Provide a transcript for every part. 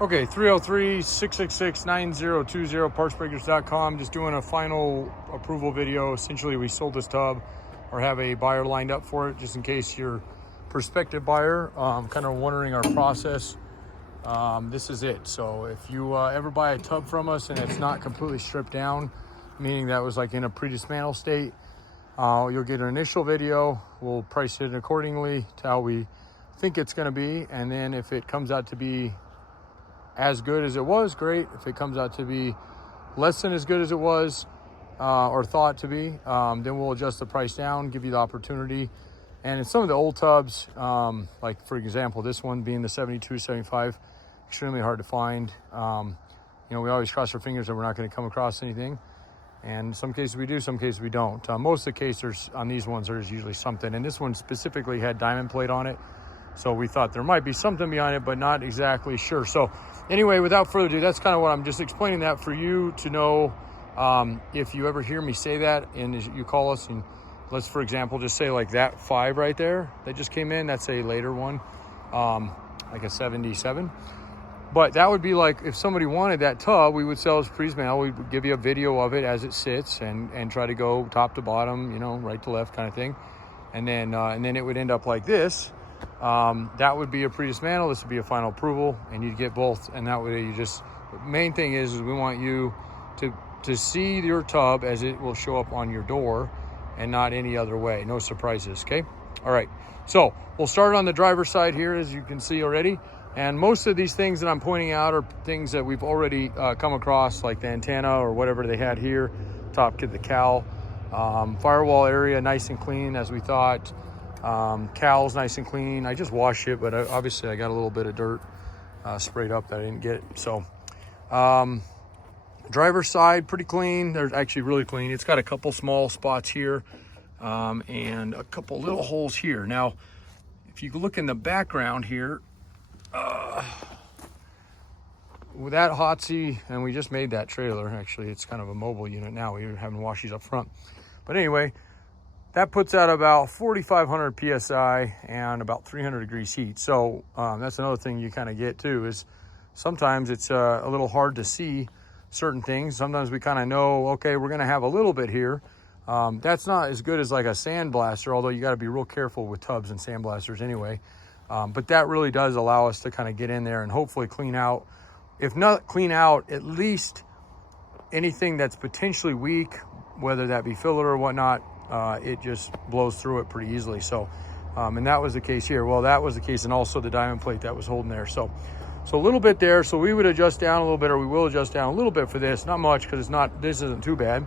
Okay, 303-666-9020, partsbreakers.com. Just doing a final approval video. Essentially, we sold this tub or have a buyer lined up for it, just in case you're a prospective buyer, kind of wondering our process. This is it. So if you ever buy a tub from us and it's not completely stripped down, meaning that was like in a pre-dismantle state, you'll get an initial video. We'll price it accordingly to how we think it's going to be. And then if it comes out to be as good as it was, great. If it comes out to be less than as good as it was or thought to be, then we'll adjust the price down, give you the opportunity. And in some of the old tubs, like for example, this one being the 72-75, extremely hard to find. We always cross our fingers that we're not going to come across anything. And in some cases we do, some cases we don't. Most of the cases on these ones, there's usually something. And this one specifically had diamond plate on it. So we thought there might be something behind it, but not exactly sure. So anyway, without further ado, that's kind of what I'm just explaining that for you to know. If you ever hear me say that and you call us, and let's, for example, just say like that 5 right there that just came in, that's a later one, like a 77. But that would be like if somebody wanted that tub, we would sell as pre-dismantle. We would give you a video of it as it sits and try to go top to bottom, right to left kind of thing. And then it would end up like this. That would be a pre-dismantle. This would be a final approval, and you'd get both. And that way the main thing is we want you to see your tub as it will show up on your door and not any other way. No surprises. Okay. All right. So we'll start on the driver's side here, as you can see already. And most of these things that I'm pointing out are things that we've already come across, like the antenna or whatever they had here, top kit, the cowl, firewall area, nice and clean as we thought. Cowl's nice and clean. I just washed it, but obviously I got a little bit of dirt sprayed up that I didn't get. So driver's side, pretty clean. They're actually really clean. It's got a couple small spots here and a couple little holes here. Now, if you look in the background here, with that Hotsy, and we just made that trailer. Actually, it's kind of a mobile unit now. We're having washies up front. But anyway, that puts out about 4,500 PSI and about 300 degrees heat. So that's another thing you kind of get too, is sometimes it's a little hard to see certain things. Sometimes we kind of know, okay, we're going to have a little bit here. That's not as good as like a sandblaster, although you got to be real careful with tubs and sandblasters anyway. But that really does allow us to kind of get in there and hopefully clean out, if not clean out, at least anything that's potentially weak, whether that be filler or whatnot. It just blows through it pretty easily. So, and that was the case here. Well, that was the case, and also the diamond plate that was holding there. So a little bit there. So we would adjust down a little bit, or we will adjust down a little bit for this. Not much, because this isn't too bad.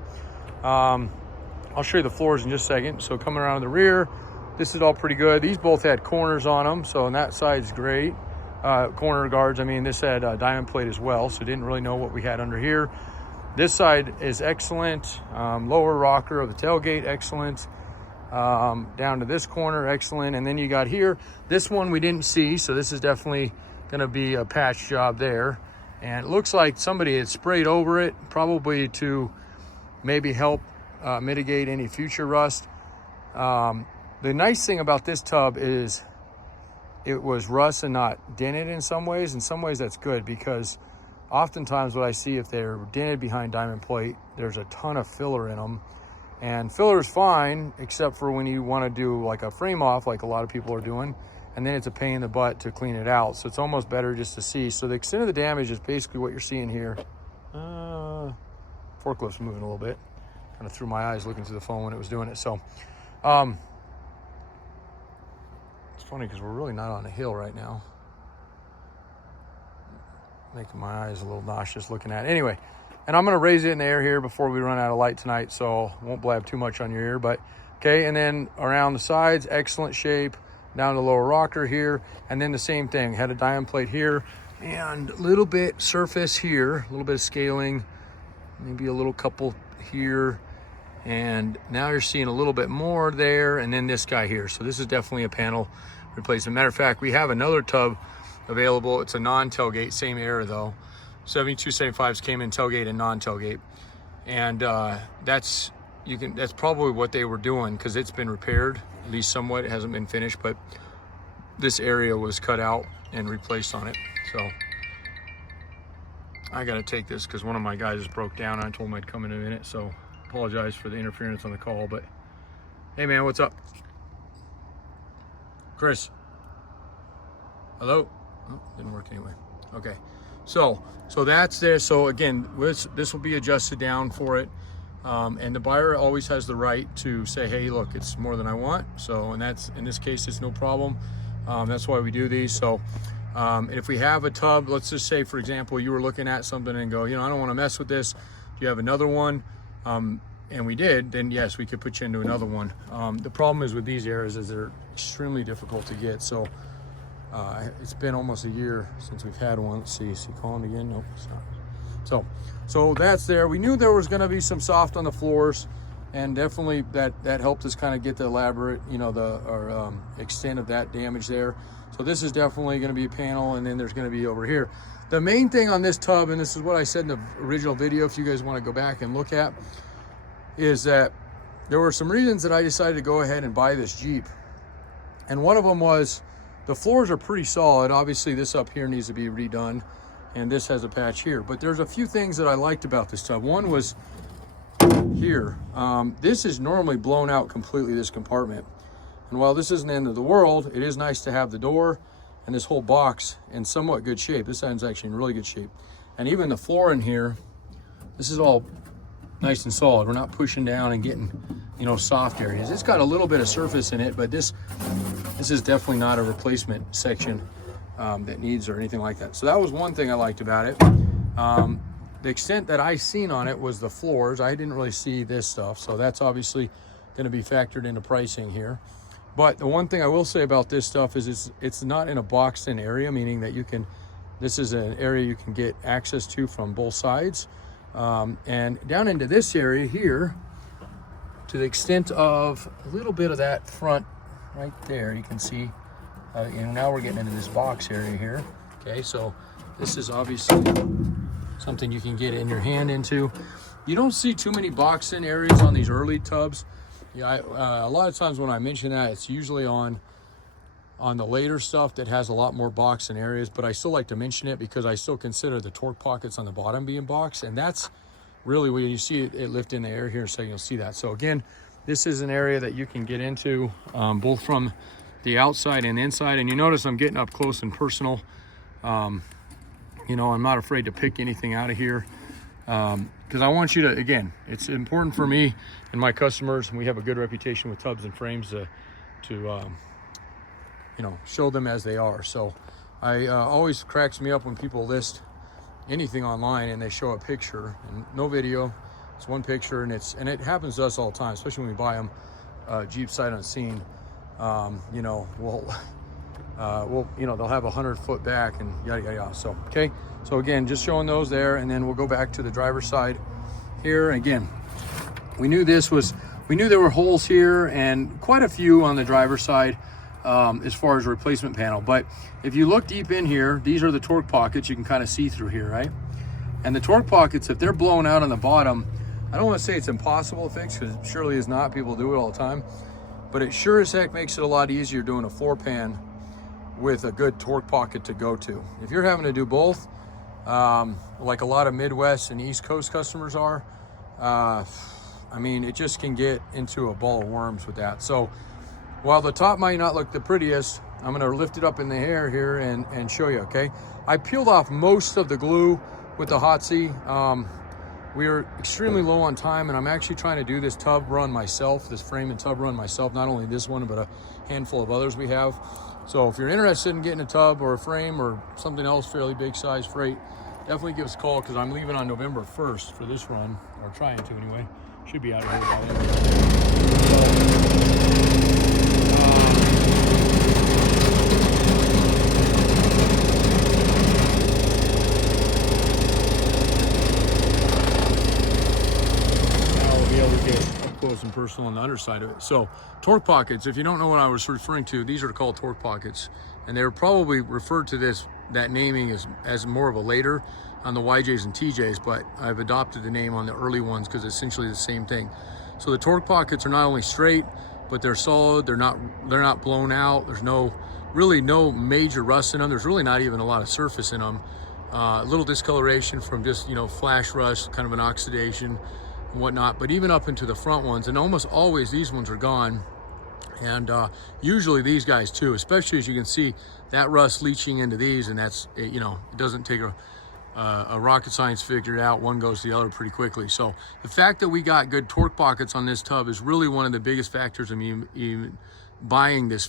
I'll show you the floors in just a second. So coming around the rear, this is all pretty good. These both had corners on them, so on that side's great. Corner guards. I mean, this had diamond plate as well, so didn't really know what we had under here. This side is excellent. Lower rocker of the tailgate, excellent. Down to this corner, excellent. And then you got here, this one we didn't see, so this is definitely gonna be a patch job there. And it looks like somebody had sprayed over it, probably to maybe help mitigate any future rust. The nice thing about this tub is it was rust and not dented in some ways. In some ways that's good, because oftentimes what I see, if they're dented behind diamond plate, there's a ton of filler in them. And filler is fine, except for when you want to do like a frame off, like a lot of people are doing, and then it's a pain in the butt to clean it out. So it's almost better just to see. So the extent of the damage is basically what you're seeing here. Forklift's moving a little bit. Kind of threw my eyes looking through the phone when it was doing it. So it's funny because we're really not on a hill right now. Making my eyes a little nauseous looking at it. Anyway, and I'm going to raise it in the air here before we run out of light tonight, so won't blab too much on your ear. But okay, and then around the sides, excellent shape. Down the lower rocker here, and then the same thing. Had a diamond plate here, and a little bit surface here, a little bit of scaling, maybe a little couple here. And now you're seeing a little bit more there, and then this guy here. So this is definitely a panel replacement. Matter of fact, we have another tub available. It's a non-tailgate, same era though. 72-75s came in tailgate and non-tailgate. And that's probably what they were doing, because it's been repaired, at least somewhat. It hasn't been finished, but this area was cut out and replaced on it. So I gotta take this because one of my guys broke down. I told him I'd come in a minute, so apologize for the interference on the call. But hey, man, what's up, Chris? Hello? Oh, didn't work anyway. Okay, so that's there. So again, this will be adjusted down for it, and the buyer always has the right to say, hey, look, it's more than I want. So, and that's, in this case, it's no problem. That's why we do these. So and if we have a tub, let's just say, for example, you were looking at something and go, you know, I don't want to mess with this. Do you have another one? And we did, then yes, we could put you into another one. The problem is with these areas is they're extremely difficult to get. So it's been almost a year since we've had one. Let's see, is he calling again? Nope, it's not. So that's there. We knew there was going to be some soft on the floors, and definitely that helped us kind of get the elaborate, you know, extent of that damage there. So this is definitely going to be a panel, and then there's going to be over here. The main thing on this tub, and this is what I said in the original video, if you guys want to go back and look at, is that there were some reasons that I decided to go ahead and buy this Jeep. And one of them was the floors are pretty solid. Obviously this up here needs to be redone, and this has a patch here. But there's a few things that I liked about this tub. One was here. This is normally blown out completely, this compartment. And while this isn't the end of the world, it is nice to have the door and this whole box in somewhat good shape. This end's actually in really good shape. And even the floor in here, this is all nice and solid. We're not pushing down and getting, you know, soft areas. It's got a little bit of surface in it, but this is definitely not a replacement section that needs or anything like that. So that was one thing I liked about it. The extent that I seen on it was the floors. I didn't really see this stuff, so that's obviously going to be factored into pricing here. But the one thing I will say about this stuff is it's not in a boxed in area, meaning that you can, this is an area you can get access to from both sides. And down into this area here, to the extent of a little bit of that front right there, you can see, and now we're getting into this box area here. Okay, so this is obviously something you can get in your hand into. You don't see too many box in areas on these early tubs. Yeah, a lot of times when I mention that, it's usually on the later stuff that has a lot more box in areas, but I still like to mention it because I still consider the torque pockets on the bottom being boxed, and that's really when you see it lift in the air here, so you'll see that. So again, this is an area that you can get into both from the outside and inside, and you notice I'm getting up close and personal. You know, I'm not afraid to pick anything out of here. Because I want you to, again, it's important for me and my customers, and we have a good reputation with tubs and frames to you know, show them as they are. So I always cracks me up when people list anything online and they show a picture and no video. It's one picture, and it happens to us all the time, especially when we buy them Jeep sight unseen. You know, we'll, you know, they'll have 100-foot back and yada yada yada. So okay, so again, just showing those there, and then we'll go back to the driver's side here. Again, we knew there were holes here and quite a few on the driver's side as far as replacement panel. But if you look deep in here, these are the torque pockets. You can kind of see through here, right? And the torque pockets, if they're blown out on the bottom, I don't want to say it's impossible to fix, because it surely is not. People do it all the time, but it sure as heck makes it a lot easier doing a floor pan with a good torque pocket to go to. If you're having to do both, like a lot of Midwest and East Coast customers are, I mean, it just can get into a ball of worms with that. So while the top might not look the prettiest, I'm gonna lift it up in the air here and show you, okay? I peeled off most of the glue with the Hot C. We are extremely low on time, and I'm actually trying to do this tub run myself, this frame and tub run myself, not only this one, but a handful of others we have. So if you're interested in getting a tub or a frame or something else fairly big size freight, definitely give us a call, because I'm leaving on November 1st for this run, or trying to anyway. Should be out of here by then. Close and personal on the underside of it. So torque pockets, if you don't know what I was referring to, these are called torque pockets, and they're probably referred to that naming as more of a later on the YJs and TJs, but I've adopted the name on the early ones because it's essentially the same thing. So the torque pockets are not only straight, but they're solid. They're not blown out. There's really no major rust in them. There's really not even a lot of surface in them. A little discoloration from just, you know, flash rust, kind of an oxidation and whatnot, but even up into the front ones, and almost always these ones are gone. And usually these guys too, especially as you can see that rust leaching into these, and that's, you know, it doesn't take a rocket science to figure it out. One goes to the other pretty quickly. So the fact that we got good torque pockets on this tub is really one of the biggest factors of me even buying this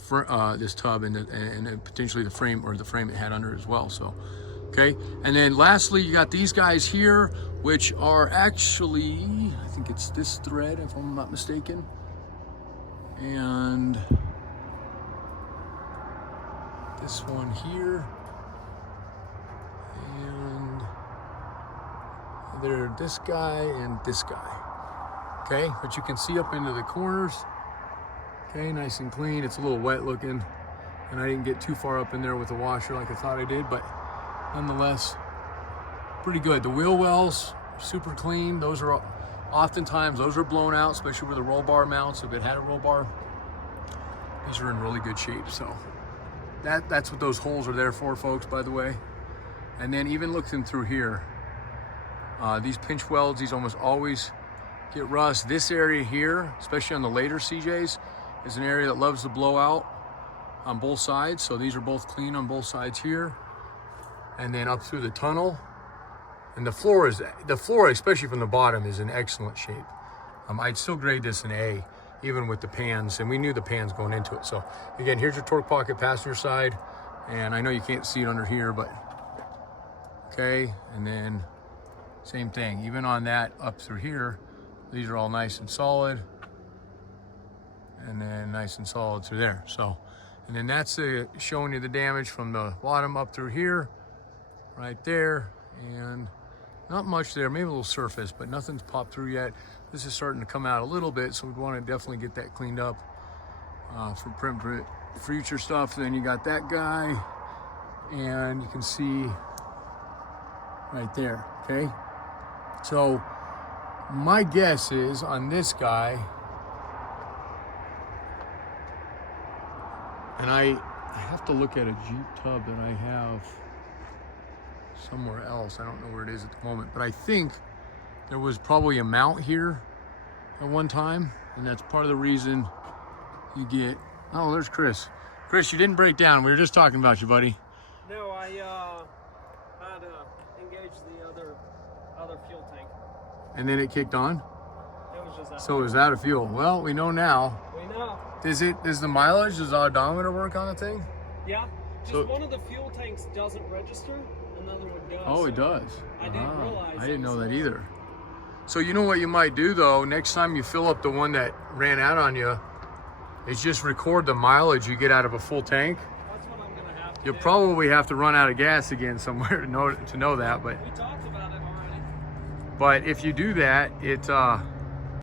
this tub, and potentially the frame, or the frame it had under as well. So okay, and then lastly you got these guys here, which are actually, I think it's this thread if I'm not mistaken, and this one here, and there, this guy and this guy. Okay, but you can see up into the corners. Okay, nice and clean. It's a little wet looking, and I didn't get too far up in there with the washer like I thought I did, but nonetheless, pretty good. The wheel wells, super clean. Those are oftentimes, those are blown out, especially where the roll bar mounts, if it had a roll bar. These are in really good shape. So that's what those holes are there for, folks, by the way. And then even looking through here, these pinch welds, these almost always get rust. This area here, especially on the later CJs, is an area that loves to blow out on both sides. So these are both clean on both sides here. And then up through the tunnel. And the floor, especially from the bottom, is in excellent shape. I'd still grade this an A, even with the pans, and we knew the pans going into it. So again, here's your torque pocket passenger side, and I know you can't see it under here, but okay. And then same thing, even on that up through here, these are all nice and solid, and then nice and solid through there. So, and then that's showing you the damage from the bottom up through here, right there, and not much there, maybe a little surface, but nothing's popped through yet. This is starting to come out a little bit, so we'd want to definitely get that cleaned up for future stuff. Then you got that guy, and you can see right there, okay? So my guess is on this guy, and I have to look at a Jeep tub that I have somewhere else. I don't know where it is at the moment, but I think there was probably a mount here at one time, and that's part of the reason you get, oh, there's Chris. Chris, you didn't break down. We were just talking about you, buddy. No, I had engaged the other fuel tank. And then it kicked on? It was just that. So it was out of fuel. Well, we know now. We know. Does the mileage, does the odometer work on the thing? Yeah. Just one of the fuel tanks doesn't register, another one does. Oh, it does. I didn't realize. I didn't know that either. So you know what you might do though, next time you fill up the one that ran out on you, is just record the mileage you get out of a full tank. That's what I'm gonna have to You'll do. probably have to run out of gas again somewhere to know that, but We talked about it already. but if you do that, it